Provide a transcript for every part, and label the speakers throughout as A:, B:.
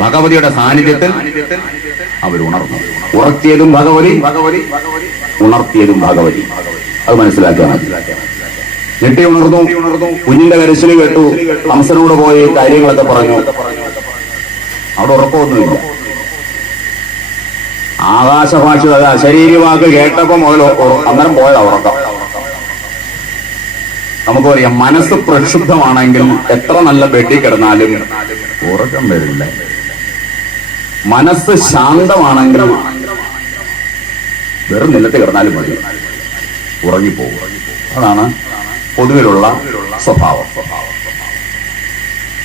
A: ഭഗവതിയുടെ സാന്നിധ്യത്തിൽ അവർ ഉണർന്നു ഉറക്കിയതും ഭഗവതി ഉണർത്തിയതും ഭഗവതി. അത് മനസ്സിലാക്കിയാൽ മതി ഞെട്ടി ഉണർന്നു കുഞ്ഞിന്റെ കരച്ചിൽ കേട്ടു ഹംസനോട് പോയി കാര്യങ്ങളൊക്കെ പറഞ്ഞു. അവിടെ ഉറക്കമൊന്നുമില്ല. ആകാശഭാഷ ശരീരവാക്ക് കേട്ടപ്പോ മുതൽ അന്നേരം പോയതാ ഉറക്കം. നമുക്ക് പറയാം മനസ്സ് പ്രക്ഷുബ്ധമാണെങ്കിൽ എത്ര നല്ല ബെഡിൽ കിടന്നാലും ഉറക്കം വരില്ല. മനസ്സ് ശാന്തമാണെങ്കിൽ വെറും നിലത്ത് കിടന്നാലും മതി. ഉറങ്ങിപ്പോകും അതാണ് പൊതുവിലുള്ള സ്വഭാവം.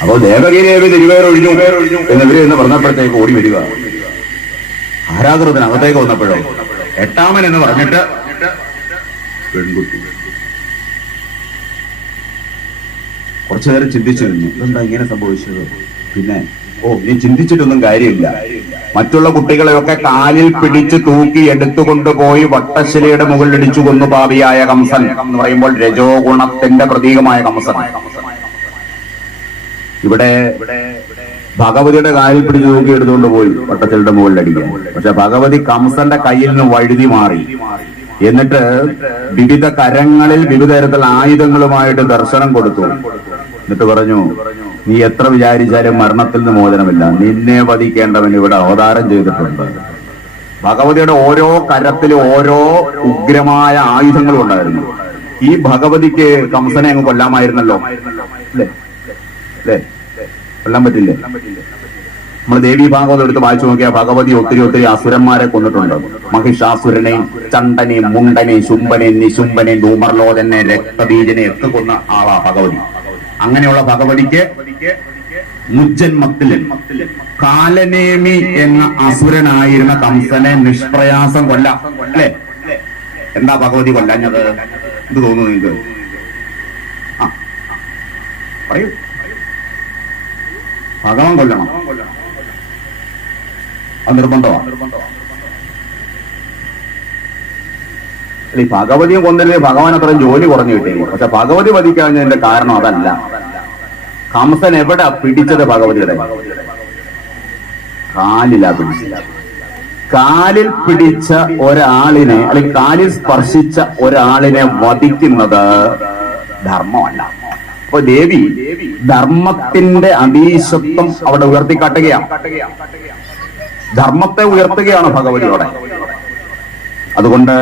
A: അപ്പോൾ ദേവഗിരിയേവി തിരുവേറൊഴിഞ്ഞു എന്നിവരെ എന്ന് പറഞ്ഞപ്പോഴത്തേക്ക് ഓടി വരിക. ആരാധനത്തിനകത്തേക്ക് വന്നപ്പോഴോ? എട്ടാമൻ എന്ന് പറഞ്ഞിട്ട് പെൺകുട്ടി. കുറച്ചു ചിന്തിച്ചു നിന്നു എന്താ ഇങ്ങനെ സംഭവിച്ചത്? പിന്നെ ഓ നീ ചിന്തിച്ചിട്ടൊന്നും കാര്യമില്ല. മറ്റുള്ള കുട്ടികളെയൊക്കെ കാലിൽ പിടിച്ച് തൂക്കി എടുത്തുകൊണ്ടുപോയി വട്ടശിലയുടെ മുകളിലിടിച്ചു കൊന്നു പാപിയായ കംസൻ എന്ന് പറയുമ്പോൾ രജോ ഗുണത്തിന്റെ പ്രതീകമായ കംസൻ. ഇവിടെ ഭഗവതിയുടെ കാലിൽ പിടിച്ച് തൂക്കി എടുത്തുകൊണ്ട് പോയി വട്ടശിലയുടെ മുകളിലടിക്കാൻ പക്ഷെ ഭഗവതി കംസന്റെ കയ്യിൽ നിന്ന് വഴുതി മാറി. എന്നിട്ട് വിവിധ കരങ്ങളിൽ വിവിധ തരത്തിലുള്ള ആയുധങ്ങളുമായിട്ട് ദർശനം കൊടുത്തു. എന്നിട്ട് പറഞ്ഞു നീ എത്ര വിചാരിച്ചാലും മരണത്തിൽ നിന്ന് മോചനമില്ല. നിന്നെ വധിക്കേണ്ടവൻ ഇവിടെ അവതാരം ചെയ്തിട്ടുണ്ട്. ഭഗവതിയുടെ ഓരോ കരത്തിലും ഓരോ ഉഗ്രമായ ആയുധങ്ങളും ഉണ്ടായിരുന്നു. ഈ ഭഗവതിക്ക് കംസനെ അങ്ങ് കൊല്ലാമായിരുന്നല്ലോ. അല്ലേ? അല്ലേ? കൊല്ലാൻ പറ്റില്ലേ? നമ്മൾ ദേവി ഭാഗവതം എടുത്ത് വായിച്ചു നോക്കിയാൽ ഭഗവതി ഒത്തിരി ഒത്തിരി അസുരന്മാരെ കൊന്നിട്ടുണ്ട്. മഹിഷാസുരനെ ചണ്ടനെ മുണ്ടനെ ശുംബനെ നിശുംബനെ ധൂമർലോചനെ രക്തബീജനെ ഒക്കെ കൊന്ന ആളാ ഭഗവതി. അങ്ങനെയുള്ള ഭഗവതിക്ക് മുജ്ജന്മത്തിൽ കാലനേമി എന്ന അസുരനായിരുന്ന കംസനെ നിഷ്പ്രയാസം കൊല്ലാം. അല്ലേ? എന്താ ഭഗവതി കൊല്ലാഞ്ഞത്? എന്ത് തോന്നുന്നു നിങ്ങൾക്ക് പറയൂ. ഭഗവാൻ കൊല്ലണം. അത് നിർബന്ധമാണ് അല്ല, ഈ ഭഗവതിയെ കൊന്നില്ലേ ഭഗവാൻ അത്രയും ജോലി കുറഞ്ഞു കിട്ടിയത് പക്ഷെ ഭഗവതി വധിക്കാഞ്ഞതിന്റെ കാരണം അതല്ല. കംസൻ എവിടെ പിടിച്ചത് ഭഗവതിയുടെ കാലിലാ പിടിച്ചില്ല കാലിൽ പിടിച്ച ഒരാളിനെ അല്ലെങ്കിൽ കാലിൽ സ്പർശിച്ച ഒരാളിനെ വധിക്കുന്നത് ധർമ്മമല്ല. അപ്പൊ ദേവി ധർമ്മത്തിന്റെ അതീശത്വം അവിടെ ഉയർത്തിക്കാട്ടുകയാണ്. ധർമ്മത്തെ ഉയർത്തുകയാണ് ഭഗവതിയോടെ. അതുകൊണ്ട്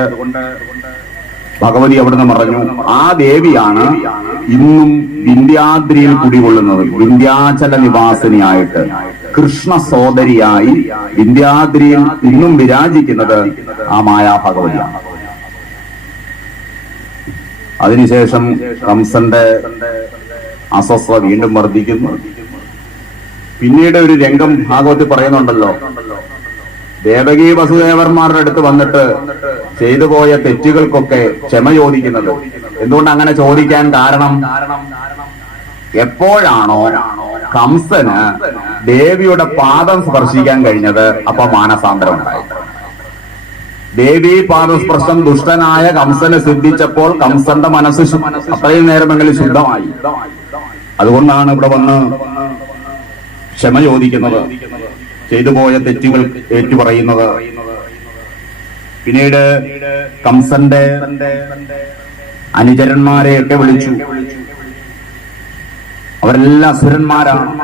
A: ഭഗവതി അവിടുന്ന് പറഞ്ഞു ആ ദേവിയാണ് ഇന്നും വിന്ധ്യാദ്രിയിൽ കുടികൊള്ളുന്നത്. വിന്ധ്യാചല നിവാസിനിയായിട്ട് കൃഷ്ണ സോദരിയായി വിന്ധ്യാദ്രിയിൽ ഇന്നും വിരാജിക്കുന്നത് ആ മായാ ഭഗവതിയാണ്. അതിനുശേഷം കംസന്റെ അസ്വസ്ഥ വീണ്ടും വർദ്ധിക്കുന്നു. പിന്നീട് ഒരു രംഗം ഭാഗവത്തിൽ പറയുന്നുണ്ടല്ലോ. ദേവകി വസുദേവർമാരുടെ അടുത്ത് വന്നിട്ട് ചെയ്തു പോയ തെറ്റുകൾക്കൊക്കെ ക്ഷമ ചോദിക്കുന്നത്. എന്തുകൊണ്ട് അങ്ങനെ ചോദിക്കാൻ കാരണം? എപ്പോഴാണോ കംസന് ദേവിയുടെ പാദം സ്പർശിക്കാൻ കഴിഞ്ഞത് അപ്പൊ മാനസാന്തരം ഉണ്ടായി. ദേവി പാദസ്പർശം ദുഷ്ടനായ കംസന് സിദ്ധിച്ചപ്പോൾ കംസന്റെ മനസ്സ് അത്രയും നേരമെങ്കിലും ശുദ്ധമായി. അതുകൊണ്ടാണ് ഇവിടെ വന്ന് ക്ഷമ ചോദിക്കുന്നത്. ചെയ്തു പോയ തെറ്റുകൾ ഏറ്റുപറയുന്നത്. പിന്നീട് കംസന്റെ അനുചരന്മാരെയൊക്കെ വിളിച്ചു. അവരെല്ലാം അസുരന്മാരാണ്.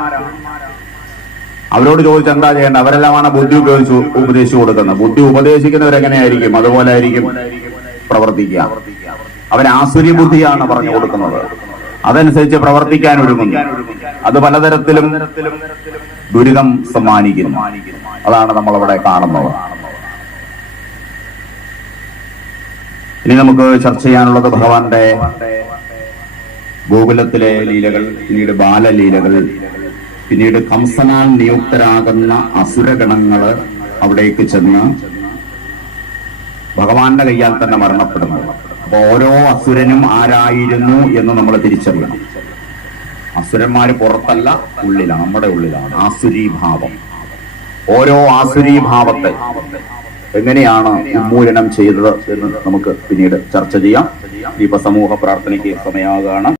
A: അവരോട് ചോദിച്ചു എന്താ ചെയ്യേണ്ടത്? അവരെല്ലാമാണ് ബുദ്ധി ഉപയോഗിച്ച് ഉപദേശിച്ചു കൊടുക്കുന്നത്. ബുദ്ധി ഉപദേശിക്കുന്നവരെങ്ങനെയായിരിക്കും? അതുപോലെ ആയിരിക്കും പ്രവർത്തിക്കുക. അവൻ ആസുരി ബുദ്ധിയാണ് പറഞ്ഞു കൊടുക്കുന്നത്. അതനുസരിച്ച് പ്രവർത്തിക്കാൻ ഒരുങ്ങുന്നു. അത് പലതരത്തിലും ദുരിതം സമ്മാനിക്കുന്നു. അതാണ് നമ്മളവിടെ കാണുന്നത്. ഇനി നമുക്ക് ചർച്ച ചെയ്യാനുള്ളത് ഭഗവാന്റെ ഗോകുലത്തിലെ ലീലകൾ പിന്നീട് ബാലലീലകൾ പിന്നീട് കംസനാൽ നിയുക്തരാകുന്ന അസുരഗണങ്ങൾ അവിടേക്ക് ചെന്ന് ഭഗവാന്റെ കയ്യാൽ തന്നെ മരണപ്പെടുന്നു. അപ്പൊ ഓരോ അസുരനും ആരായിരുന്നു എന്ന് നമ്മൾ തിരിച്ചറിയണം. അസുരന്മാര് പുറത്തല്ല ഉള്ളിലാണ് നമ്മുടെ ഉള്ളിലാണ്. ആസുരി ഭാവം ഓരോ ആസുരി ഭാവത്തെ എങ്ങനെയാണ് ഉന്മൂലനം ചെയ്തത് എന്ന് നമുക്ക് പിന്നീട് ചർച്ച ചെയ്യാം. ദീപസമൂഹ പ്രാർത്ഥനയ്ക്ക് സമയമാകുകയാണ്